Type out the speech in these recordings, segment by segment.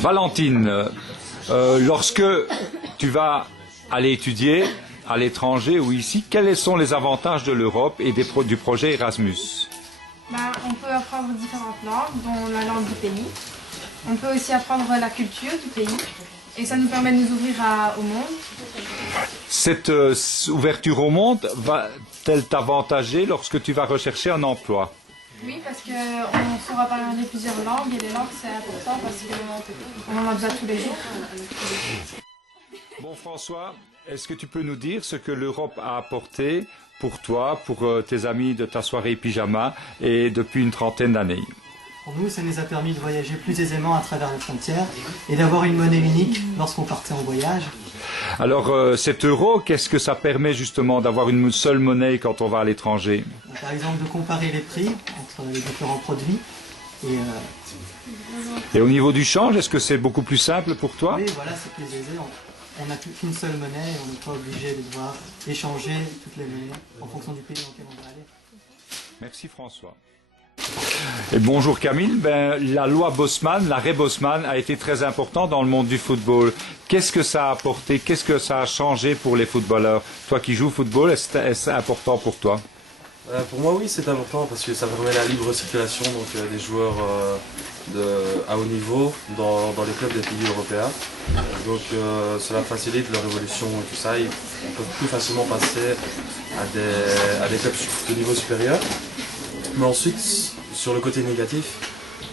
Valentine, lorsque tu vas aller étudier à l'étranger ou ici, quels sont les avantages de l'Europe et du projet Erasmus? On peut apprendre différentes langues, dont la langue du pays. On peut aussi apprendre la culture du pays. Et ça nous permet de nous ouvrir au monde. Cette ouverture au monde va-t-elle t'avantager lorsque tu vas rechercher un emploi? Oui, parce qu'on saura parler plusieurs langues et les langues c'est important parce qu'on en a besoin tous les jours. Bon François, est-ce que tu peux nous dire ce que l'Europe a apporté pour toi, pour tes amis de ta soirée pyjama et depuis une trentaine d'années? Pour nous, ça nous a permis de voyager plus aisément à travers les frontières et d'avoir une monnaie unique lorsqu'on partait en voyage. Alors, cet euro, qu'est-ce que ça permet justement d'avoir une seule monnaie quand on va à l'étranger? Par exemple, de comparer les prix entre les différents produits. Et au niveau du change, est-ce que c'est beaucoup plus simple pour toi? Oui, voilà, c'est plus aisé. On n'a qu'une seule monnaie et on n'est pas obligé de devoir échanger toutes les monnaies en fonction du pays dans lequel on va aller. Merci François. Et bonjour Camille, la loi Bosman, l'arrêt Bosman a été très important dans le monde du football. Qu'est-ce que ça a apporté, qu'est-ce que ça a changé pour les footballeurs? Toi qui joues au football, est-ce important pour toi? Pour moi oui, c'est important parce que ça permet la libre circulation des joueurs à haut niveau dans les clubs des pays européens. Donc cela facilite leur évolution et tout ça. Ils peuvent plus facilement passer à des clubs de niveau supérieur. Mais ensuite, sur le côté négatif,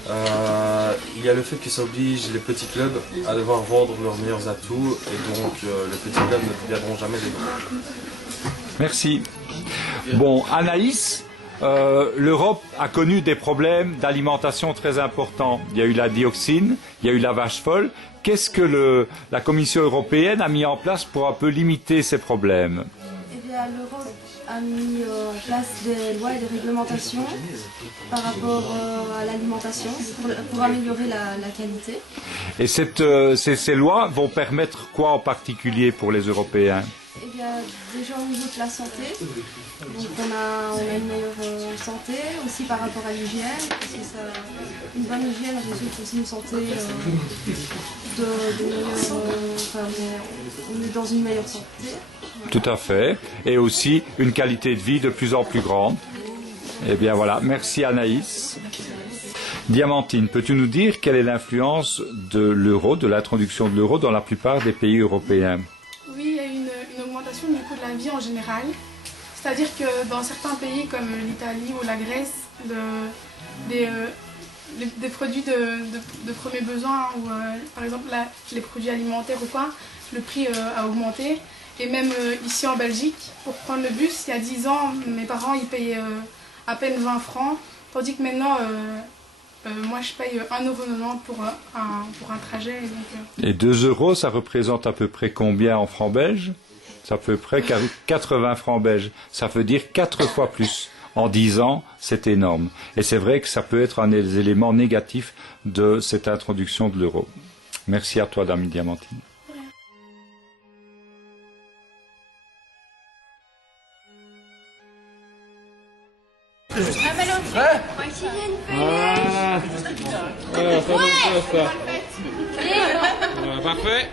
il y a le fait que ça oblige les petits clubs à devoir vendre leurs meilleurs atouts et donc les petits clubs ne deviendront jamais des grands. Merci. Bon, Anaïs, l'Europe a connu des problèmes d'alimentation très importants. Il y a eu la dioxine, il y a eu la vache folle. Qu'est-ce que la Commission européenne a mis en place pour un peu limiter ces problèmes? Eh bien, l'Europe a mis en place des lois et des réglementations par rapport à l'alimentation pour améliorer la qualité. Et ces lois vont permettre quoi en particulier pour les Européens? Eh bien, déjà au niveau de la santé, donc on a une meilleure santé, aussi par rapport à l'hygiène, parce que une bonne hygiène résulte aussi une santé on est dans une meilleure santé. Tout à fait, et aussi une qualité de vie de plus en plus grande. Eh bien voilà, merci Anaïs. Diamantine, peux-tu nous dire quelle est l'influence de l'euro, de l'introduction de l'euro dans la plupart des pays européens? Oui, il y a une augmentation du coût de la vie en général. C'est-à-dire que dans certains pays comme l'Italie ou la Grèce, des produits de premier besoin, ou par exemple les produits alimentaires ou quoi, le prix a augmenté. Et même ici en Belgique, pour prendre le bus, il y a 10 ans, mes parents ils payaient à peine 20 francs, tandis que maintenant, moi je paye 1,90 € pour un trajet. Et 2 euros, ça représente à peu près combien en francs belges? C'est à peu près 80 francs belges. Ça veut dire 4 fois plus. En 10 ans, c'est énorme. Et c'est vrai que ça peut être un des éléments négatifs de cette introduction de l'euro. Merci à toi, Dame Diamantine. Parfait.